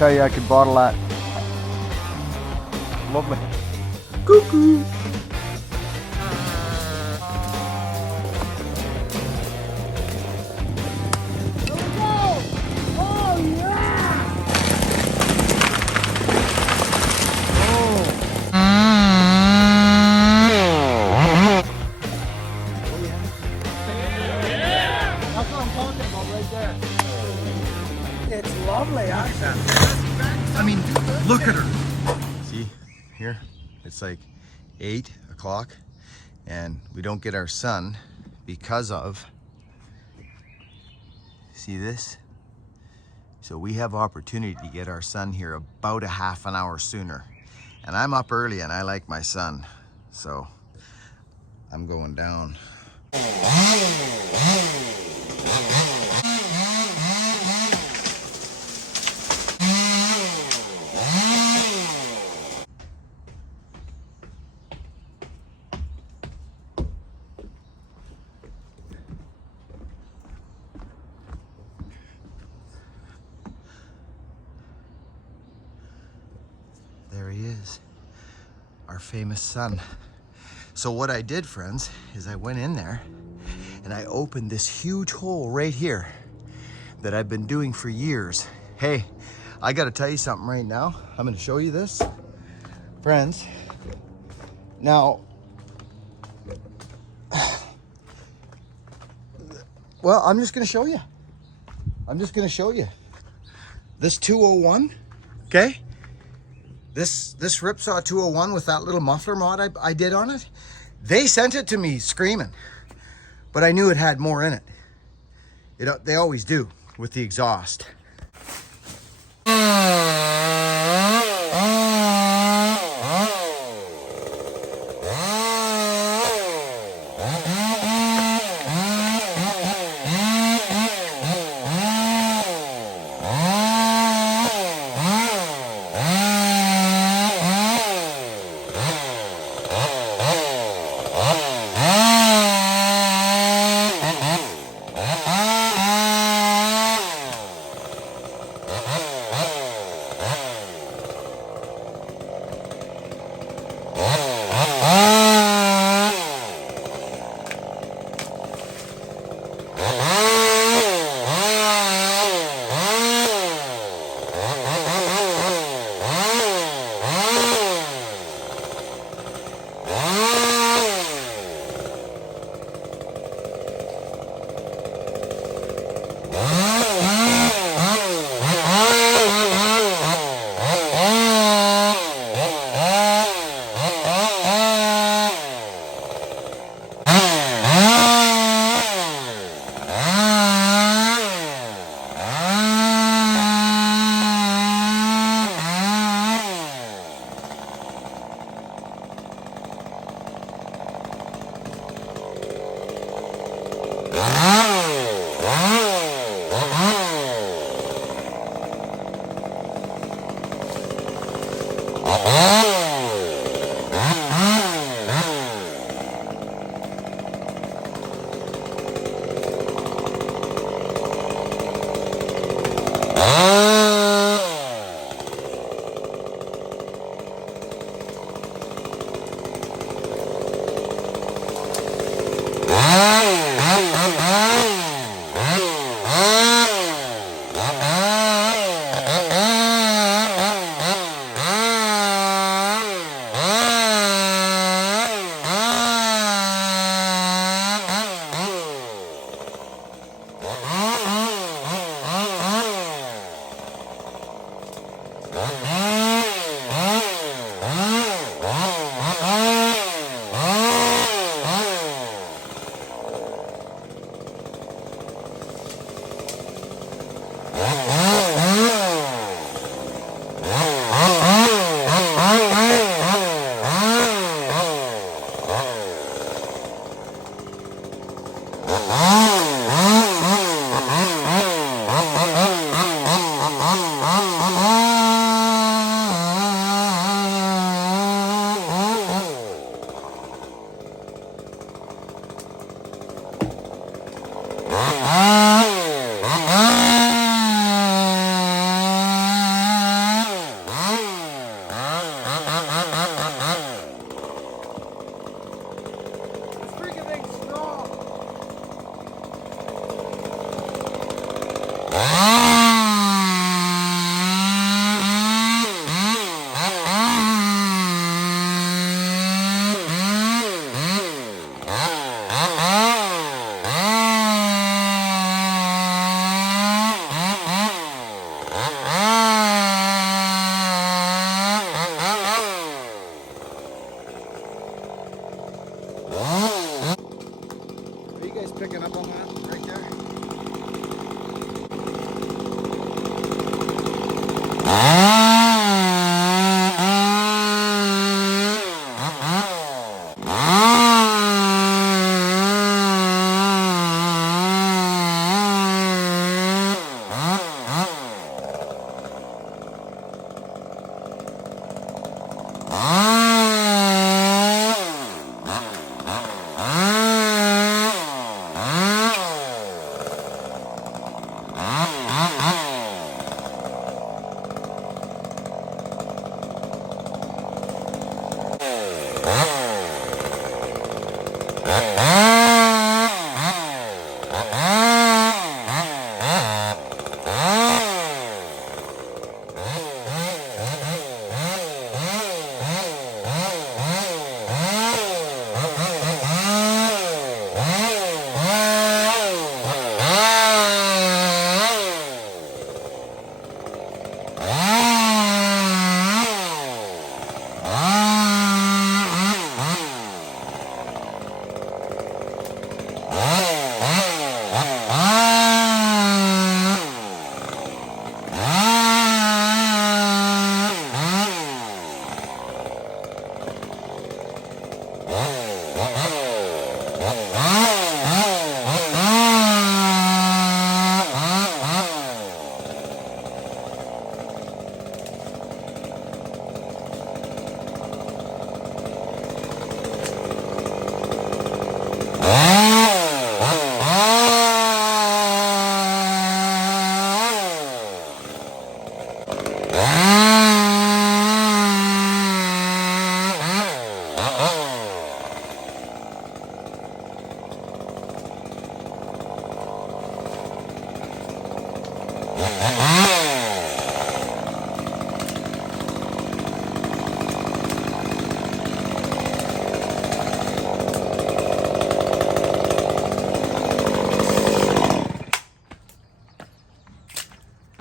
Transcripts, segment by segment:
tell you I could bottle that. Lovely. Cuckoo. It's lovely, actually. I mean, look at her. See, here, it's like 8 o'clock and we don't get our sun because of, see this? So we have opportunity to get our sun here about a half an hour sooner. And I'm up early and I like my sun. So I'm going down. There he is, our famous sun. So what I did, friends, is I went in there and I opened this huge hole right here that I've been doing for years. Hey, I gotta tell you something right now. I'm gonna show you this. Friends, now, well, I'm just gonna show you. I'm just gonna show you. This 201, okay? This Ripsaw 201 with that little muffler mod I did on it, they sent it to me screaming, but I knew it had more in it. They always do with the exhaust.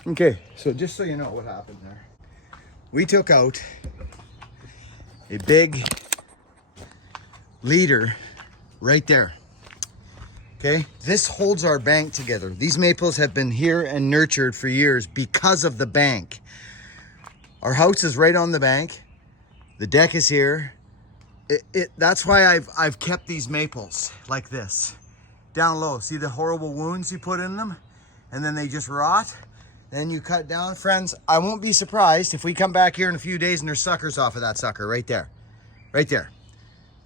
Okay, so just so you know what happened there, we took out a big leader right there. Okay, this holds our bank together. These maples have been here and nurtured for years because of the bank. Our house is right on the bank. The deck is here. That's why I've kept these maples like this, down low. See the horrible wounds you put in them, and then they just rot. Then you cut down. Friends, I won't be surprised if we come back here in a few days and there's suckers off of that sucker right there. Right there.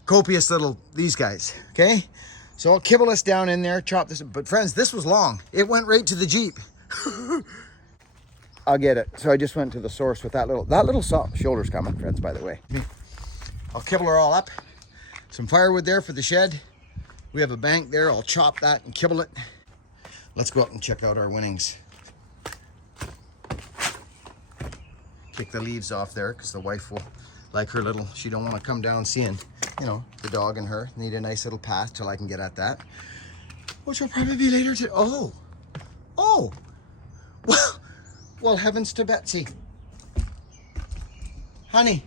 Copious little, these guys, okay? So I'll kibble this down in there, chop this. But friends, this was long. It went right to the Jeep. I'll get it. So I just went to the source with that little shoulder's coming, friends, by the way. I'll kibble her all up. Some firewood there for the shed. We have a bank there. I'll chop that and kibble it. Let's go up and check out our winnings. Kick the leaves off there because the wife will like her little, she don't want to come down seeing, you know, the dog and her. Need a nice little path till I can get at that. Which will probably be later today. Oh, well, heavens to Betsy. Honey,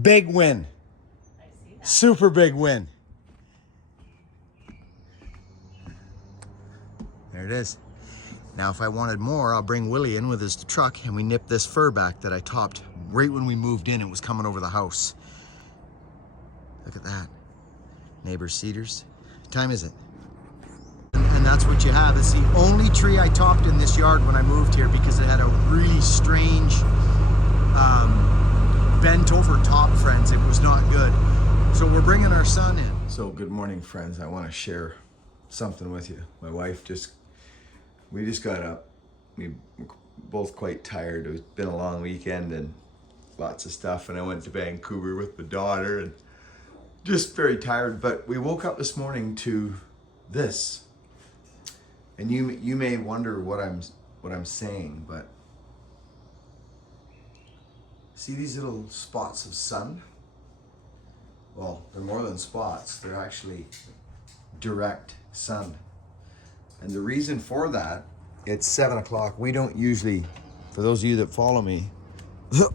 big win. Super big win. There it is. Now, if I wanted more, I'll bring Willie in with his truck and we nip this fir back that I topped right when we moved in. It was coming over the house. Look at that. Neighbor's cedars. What time is it? And that's what you have. It's the only tree I topped in this yard when I moved here because it had a really strange bent over top, friends. It was not good. So we're bringing our son in. So good morning, friends. I want to share something with you. My wife we just got up. We were both quite tired. It's been a long weekend and lots of stuff. And I went to Vancouver with my daughter and just very tired. But we woke up this morning to this. And you may wonder what I'm saying, but see these little spots of sun? Well, they're more than spots. They're actually direct sun. And the reason for that, it's 7 o'clock. We don't usually, for those of you that follow me, look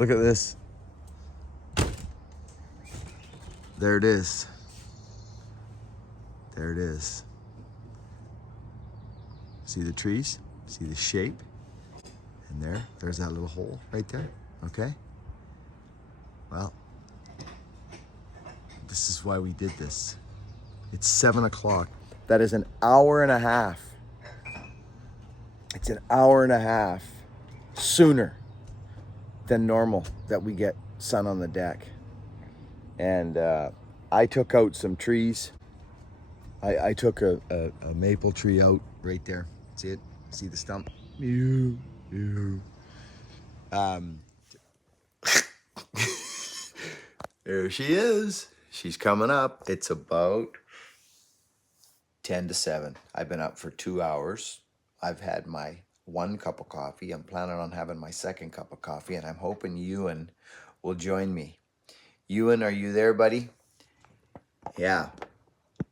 at this. There it is. There it is. See the trees? See the shape? And there's that little hole right there, okay? Well, this is why we did this. It's 7 o'clock. That is an hour and a half. It's an hour and a half sooner than normal that we get sun on the deck. And I took out some trees. I took a maple tree out right there. See it? See the stump? Ew, ew. There she is. She's coming up. It's about 10 to 7. I've been up for 2 hours. I've had my 1 cup of coffee. I'm planning on having my 2nd cup of coffee, and I'm hoping Ewan will join me. Ewan, are you there, buddy? Yeah.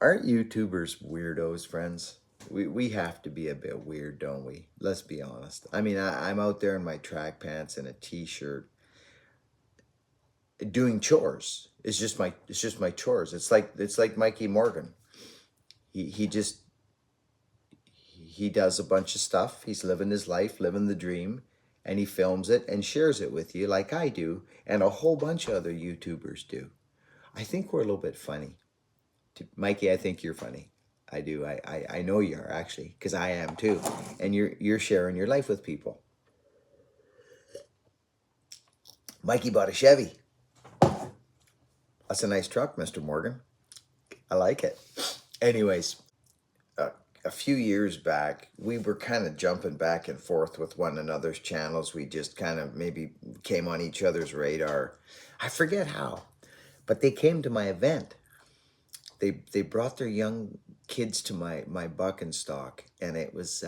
Aren't YouTubers weirdos, friends? We have to be a bit weird, don't we? Let's be honest. I mean, I'm out there in my track pants and a t-shirt doing chores. It's just my chores. It's like Mikey Morgan. He does a bunch of stuff. He's living his life, living the dream, and he films it and shares it with you like I do and a whole bunch of other YouTubers do. I think we're a little bit funny. Mikey, I think you're funny. I do. I know you are, actually, because I am too. And you're sharing your life with people. Mikey bought a Chevy. That's a nice truck, Mr. Morgan. I like it. Anyways, a few years back, we were kind of jumping back and forth with one another's channels. We just kind of maybe came on each other's radar. I forget how, but they came to my event. They brought their young kids to my buck and stock, and it was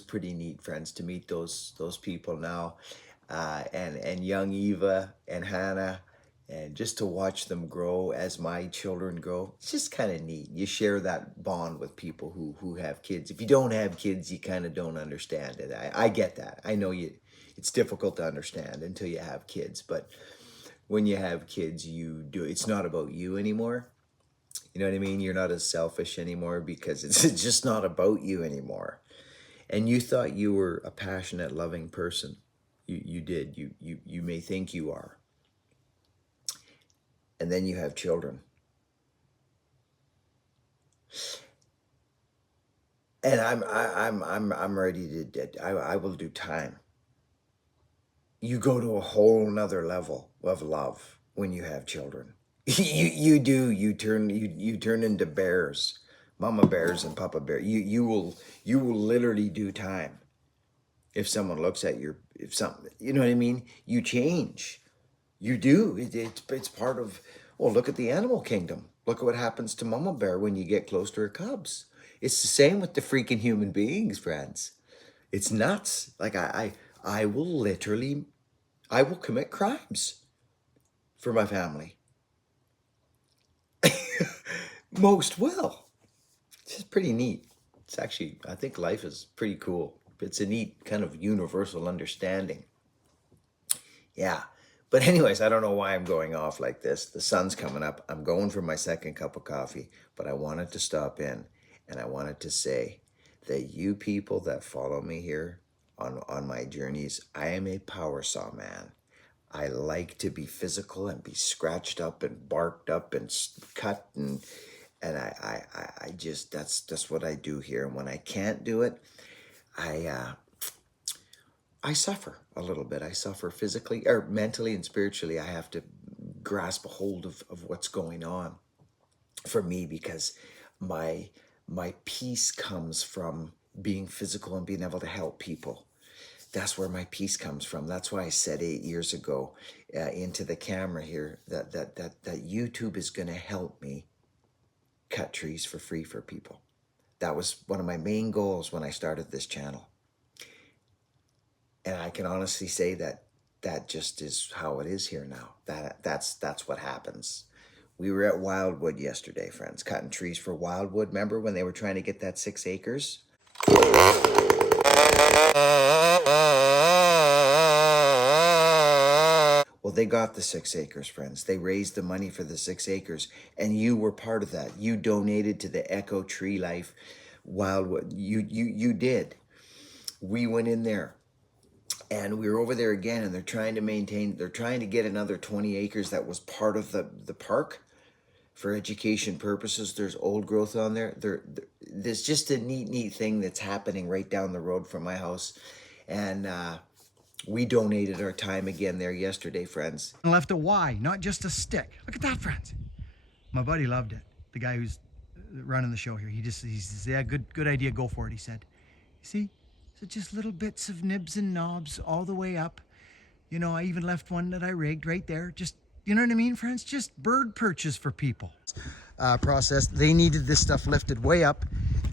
pretty neat, friends, to meet those people now, and young Eva and Hannah, and just to watch them grow as my children grow. It's just kind of neat. You share that bond with people who have kids. If you don't have kids, you kind of don't understand it. I get that. I know it's difficult to understand until you have kids, but when you have kids, you do. It's not about you anymore. You know what I mean? You're not as selfish anymore because it's just not about you anymore. And you thought you were a passionate, loving person. You did. You may think you are. And then you have children. And I'm ready to. I will do time. You go to a whole nother level of love when you have children. You do. You turn into bears, mama bears and papa bear. You will literally do time. If someone looks at you know what I mean? You change. You do. It's part of. Well, look at the animal kingdom. Look at what happens to mama bear when you get close to her cubs. It's the same with the freaking human beings, friends. It's nuts. Like I will commit crimes for my family. Most will. It's pretty neat. It's actually, I think life is pretty cool. It's a neat kind of universal understanding. Yeah. But anyways, I don't know why I'm going off like this. The sun's coming up. I'm going for my 2nd cup of coffee, but I wanted to stop in and I wanted to say that you people that follow me here on my journeys, I am a power saw man. I like to be physical and be scratched up and barked up and cut and I just that's what I do here. And when I can't do it, I suffer a little bit. I suffer physically or mentally and spiritually. I have to grasp a hold of what's going on for me because my peace comes from being physical and being able to help people. That's where my peace comes from. That's why I said 8 years ago into the camera here that YouTube is going to help me cut trees for free for people. That was one of my main goals when I started this channel. And I can honestly say that just is how it is here now. That's what happens. We were at Wildwood yesterday, friends, cutting trees for Wildwood. Remember when they were trying to get that 6 acres? Well, they got the 6 acres, friends. They raised the money for the 6 acres, and you were part of that. You donated to the Echo Tree Life Wildwood. You did. We went in there, and we were over there again, and they're trying to get another 20 acres that was part of the park for education purposes. There's old growth on there. There's just a neat thing that's happening right down the road from my house, and We donated our time again there yesterday, friends. And left a Y, not just a stick. Look at that, friends. My buddy loved it. The guy who's running the show here. He says, yeah, good idea, go for it, he said. You see, so just little bits of nibs and knobs all the way up. You know, I even left one that I rigged right there. Just, you know what I mean, friends? Just bird perches for people. Process. They needed this stuff lifted way up,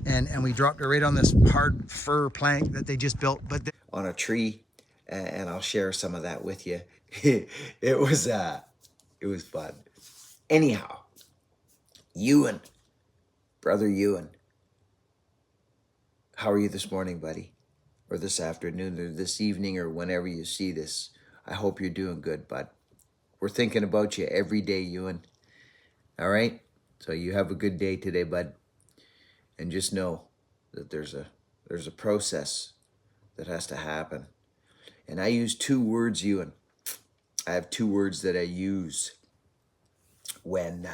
and we dropped it right on this hard fir plank that they just built. But on a tree, and I'll share some of that with you. It was fun. Anyhow, Ewan, brother Ewan, how are you this morning, buddy? Or this afternoon, or this evening, or whenever you see this? I hope you're doing good, bud. We're thinking about you every day, Ewan. All right? So you have a good day today, bud. And just know that there's a process that has to happen. And I use two words, Ewan. I have two words that I use when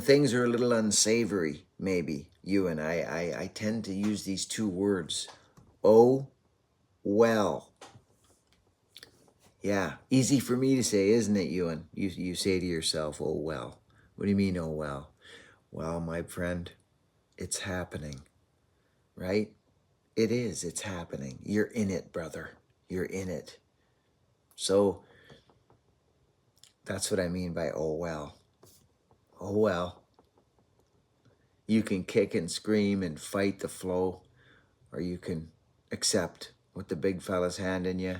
things are a little unsavory, maybe, Ewan. I tend to use these two words. Oh, well. Yeah, easy for me to say, isn't it, Ewan? You say to yourself, oh, well. What do you mean, oh, well? Well, my friend, it's happening, right? It is, it's happening. You're in it, brother. You're in it. So that's what I mean by, oh, well. Oh, well. You can kick and scream and fight the flow, or you can accept what the big fella's handing you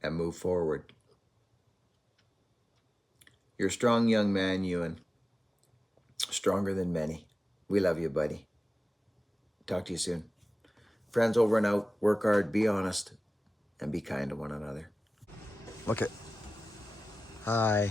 and move forward. You're a strong young man, Ewan. Stronger than many. We love you, buddy. Talk to you soon. Friends, over and out. Work hard, be honest, and be kind to one another. look at. Hi.